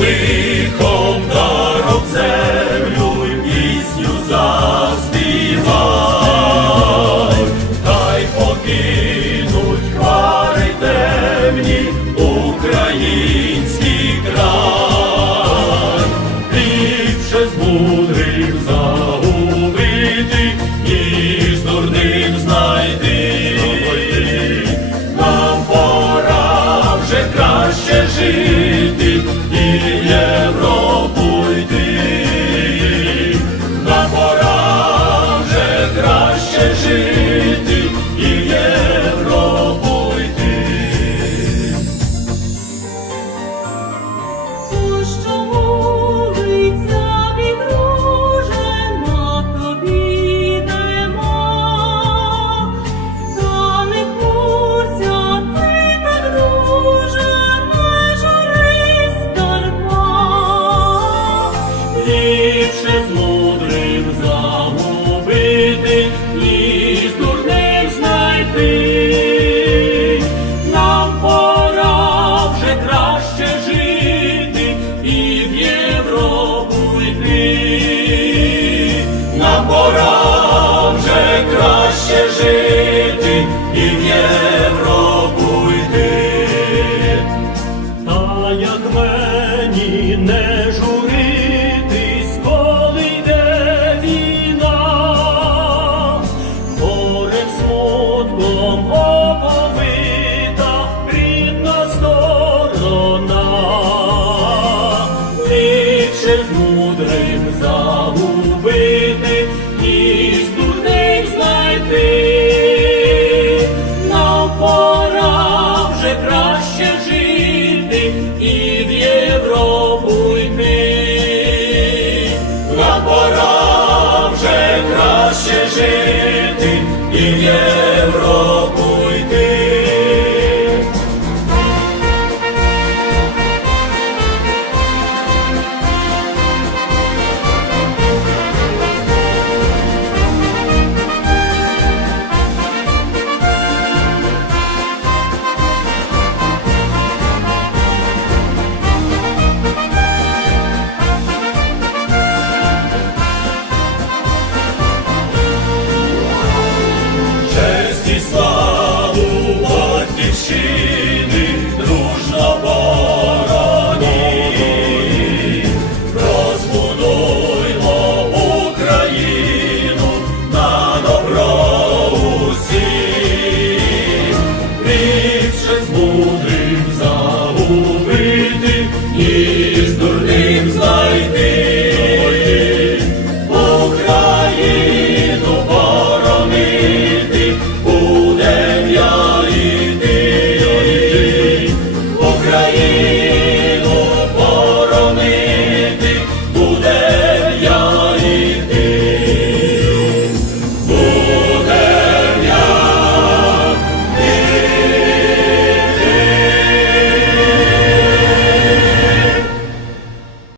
лихом даром землю і пісню заспівай, хай покинуть хвари темні український край, ліпше з мудрим загубити, ніж з дурним знайти, нам пора вже краще жити. ліпше з мудрим замовити, ніж дурним знайти, нам пора вже краще жити і в Європу йти, нам пора вже краще жити і в Європу йти, та як мені не. жити і в Європу.